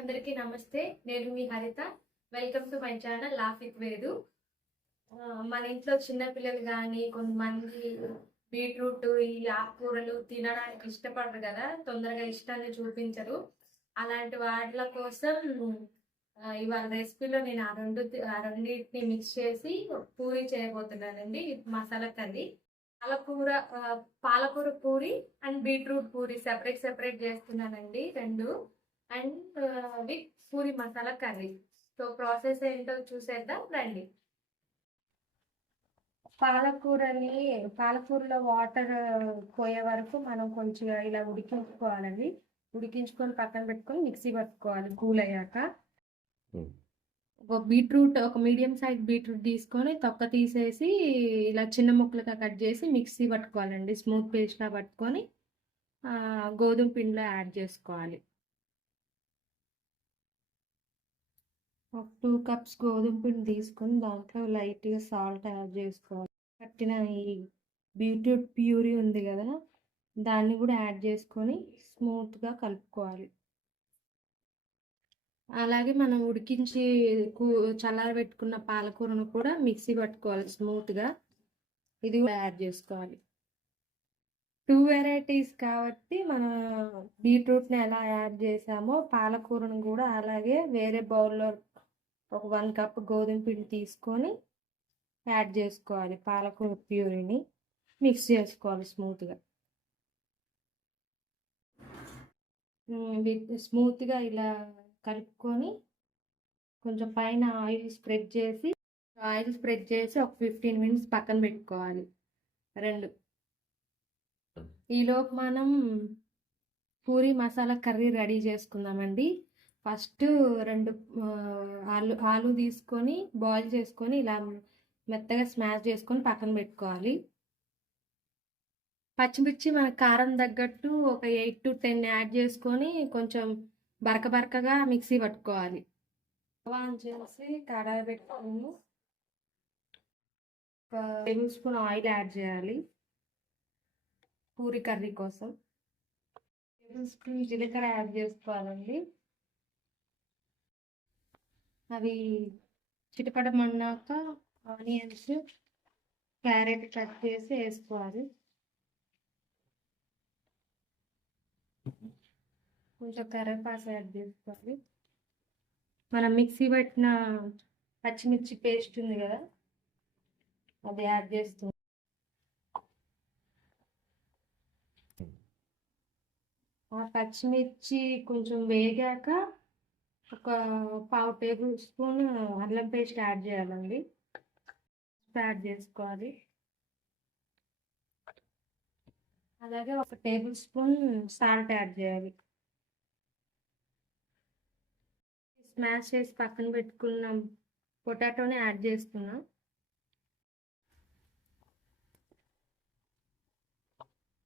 అందరికీ నమస్తే. నేను మీ Haritha. Welcome to my channel laugh with Vedu మన ఇంట్లో చిన్న పిల్లలు కానీ కొంతమంది బీట్రూట్ ఈ ఆకుకూరలు తినడానికి ఇష్టపడరు కదా తొందరగా ఇష్టాన్ని చూపించరు. అలాంటి వాటిల కోసం ఇవాళ రెసిపీలో నేను ఆ రెండు ఆ రెండింటిని మిక్స్ చేసి పూరి చేయబోతున్నానండి. మసాలా కర్రీ పాలకూర పాలకూర puri and beetroot puri separate separate చేస్తున్నానండి రెండు. And with puri masala curry. So process ఏంటో చూసేద్దాం రండి. పాలకూరని పాలకూరలో వాటర్ పోయే వరకు మనం కొంచెం ఇలా ఉడికించుకోవాలండి. ఉడికించుకొని పక్కన పెట్టుకొని మిక్సీ పట్టుకోవాలి కూల్ అయ్యాక. ఒక బీట్రూట్ ఒక మీడియం సైజ్ బీట్రూట్ తీసుకొని తొక్క తీసేసి ఇలా చిన్న ముక్కలుగా కట్ చేసి మిక్సీ పట్టుకోవాలండి. స్మూత్ పేస్ట్లా పట్టుకొని గోధుమ పిండిలో యాడ్ చేసుకోవాలి. ఒక టూ కప్స్ గోధుమ పిండి తీసుకొని దాంట్లో లైట్గా సాల్ట్ యాడ్ చేసుకోవాలి. కట్టిన ఈ బీట్రూట్ ప్యూరీ ఉంది కదా దాన్ని కూడా యాడ్ చేసుకొని స్మూత్గా కలుపుకోవాలి. అలాగే మనం ఉడికించి చల్లారబెట్టుకున్న పాలకూరను కూడా మిక్సీ పట్టుకోవాలి స్మూత్గా. ఇది కూడా యాడ్ చేసుకోవాలి. టూ వెరైటీస్ కాబట్టి మనం బీట్రూట్ని ఎలా యాడ్ చేసామో పాలకూరను కూడా అలాగే వేరే బౌల్లో ఒక వన్ కప్ గోధుమ పిండి తీసుకొని యాడ్ చేసుకోవాలి. పాలకూర ప్యూరీని మిక్స్ చేసుకోవాలి స్మూత్గా. స్మూత్గా ఇలా కలుపుకొని కొంచెం పైన ఆయిల్ స్ప్రెడ్ చేసి ఆయిల్ స్ప్రెడ్ చేసి ఒక ఫిఫ్టీన్ మినిట్స్ పక్కన పెట్టుకోవాలి. రెండు. ఈలోపు మనం పూరి మసాలా కర్రీ రెడీ చేసుకుందామండి. ఫస్ట్ రెండు ఆలు ఆలు తీసుకొని బాయిల్ చేసుకొని ఇలా మెత్తగా స్మాష్ చేసుకొని పక్కన పెట్టుకోవాలి. పచ్చిమిర్చి మన కారం తగ్గట్టు ఒక ఎయిట్ టు టెన్ యాడ్ చేసుకొని కొంచెం బరక బరకగా మిక్సీ పట్టుకోవాలి. ఆన్ చేసి కడాయి పెట్టుకొని ఒక టేబుల్ స్పూన్ ఆయిల్ యాడ్ చేయాలి. పూరి కర్రీ కోసం. టేబుల్ స్పూన్ జీలకర్ర యాడ్ చేసుకోవాలండి. అవి చిటపడమన్నాక ఆనియన్స్ క్యారెట్ కట్ చేసి వేసుకోవాలి. కొంచెం కరివేపాకు యాడ్ చేసుకోవాలి. మనం మిక్సీ పట్టిన పచ్చిమిర్చి పేస్ట్ ఉంది కదా అది యాడ్ చేస్తుంది ఆ పచ్చిమిర్చి కొంచెం వేగాక ఒక పావు టేబుల్ స్పూన్ అల్లం పేస్ట్ యాడ్ చేయాలండి. యాడ్ చేసుకోవాలి. అలాగే ఒక టేబుల్ స్పూన్ సాల్ట్ యాడ్ చేయాలి. స్మాష్ చేసి పక్కన పెట్టుకున్నాం పొటాటోని యాడ్ చేస్తున్నాం.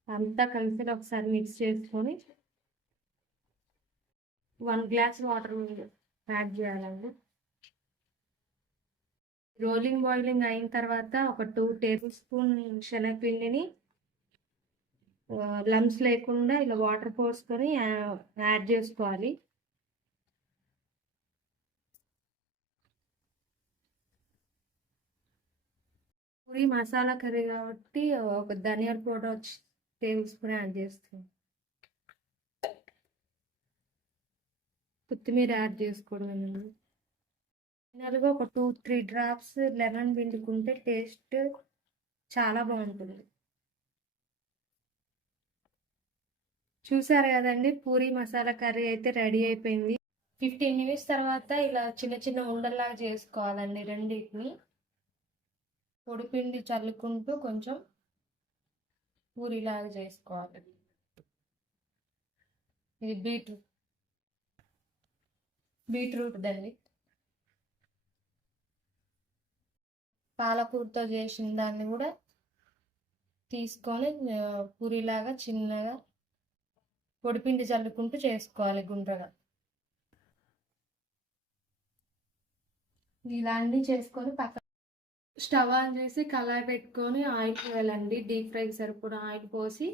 అంతా కలిసి ఒకసారి మిక్స్ చేసుకొని వన్ గ్లాస్ వాటర్ యాడ్ చేయాలండి. రోలింగ్ బాయిలింగ్ అయిన తర్వాత ఒక టూ టేబుల్ స్పూన్ శనగపిండిని లమ్స్ లేకుండా ఇలా వాటర్ పోసుకొని యాడ్ చేసుకోవాలి. పూరి మసాలా కర్రీ కాబట్టి ఒక ధనియాల పౌడర్ వచ్చి టేబుల్ స్పూన్ యాడ్ చేస్తాం కొత్తిమీర యాడ్ చేసుకోవడం ఫైనల్గా ఒక టూ త్రీ డ్రాప్స్ లెమన్ పిండుకుంటే టేస్ట్ చాలా బాగుంటుంది. చూసారు కదండి పూరి మసాలా కర్రీ అయితే రెడీ అయిపోయింది. ఫిఫ్టీన్ మినిట్స్ తర్వాత ఇలా చిన్న చిన్న ఉండల్లాగా చేసుకోవాలండి రెండింటిని. పొడిపిండి చల్లుకుంటూ కొంచెం పూరిలాగా చేసుకోవాలి. ఇది బీట్రూట్. బీట్రూట్ దండి పాలకూరతో చేసిన దాన్ని కూడా తీసుకొని పూరిలాగా చిన్నగా పొడిపిండి చల్లుకుంటూ చేసుకోవాలి గుండ్రగా. ఇలా చేసుకొని పక్క స్టవ్ ఆన్ చేసి కళాయి పెట్టుకొని ఆయిల్ పోయాలండి. డీప్ ఫ్రైకి సరిపడా ఆయిల్ పోసి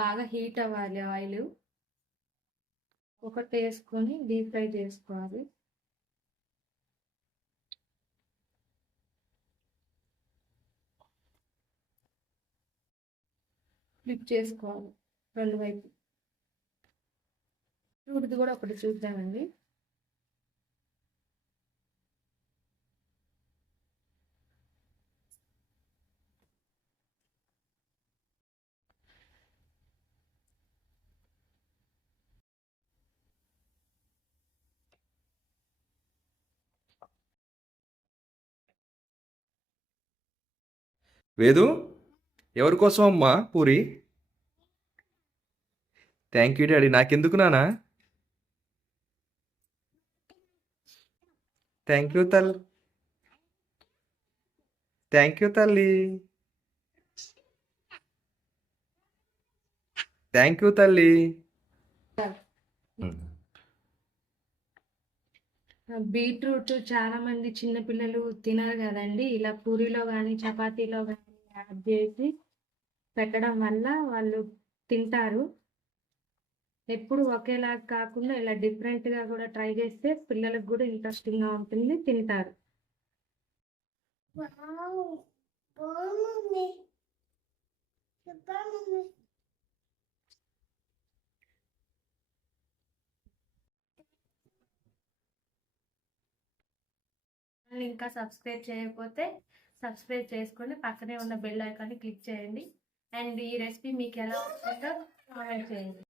బాగా హీట్ అవ్వాలి ఆయిల్. ఒకటి వేసుకొని డీప్ ఫ్రై చేసుకోవాలి. ఫ్లిప్ చేసుకోవాలి రెండు వైపు. ఫ్రూట్ది కూడా ఒకటి చూద్దామండి. వేదు ఎవరి కోసం అమ్మా పూరి? Thank you daddy. నాకెందుకు నానా? థ్యాంక్ యూ తల్లి థ్యాంక్ యూ తల్లి. థ్యాంక్ యూ తల్లి. బీట్రూట్ చాలా మంది చిన్నపిల్లలు తినరు కదండి. ఇలా పూరిలో కానీ చపాతీలో కానీ యాడ్ చేసి పెట్టడం వల్ల వాళ్ళు తింటారు. ఎప్పుడు ఒకేలా కాకుండా ఇలా డిఫరెంట్గా కూడా ట్రై చేస్తే పిల్లలకు కూడా ఇంట్రెస్టింగ్గా ఉంటుంది తింటారు. బాగుంది. ఇంకా సబ్స్క్రైబ్ చేయకపోతే సబ్స్క్రైబ్ చేసుకొని పక్కనే ఉన్న బెల్ ఐకాన్ని క్లిక్ చేయండి. అండ్ ఈ రెసిపీ మీకు ఎలా వచ్చిందో కామెంట్ చేయండి.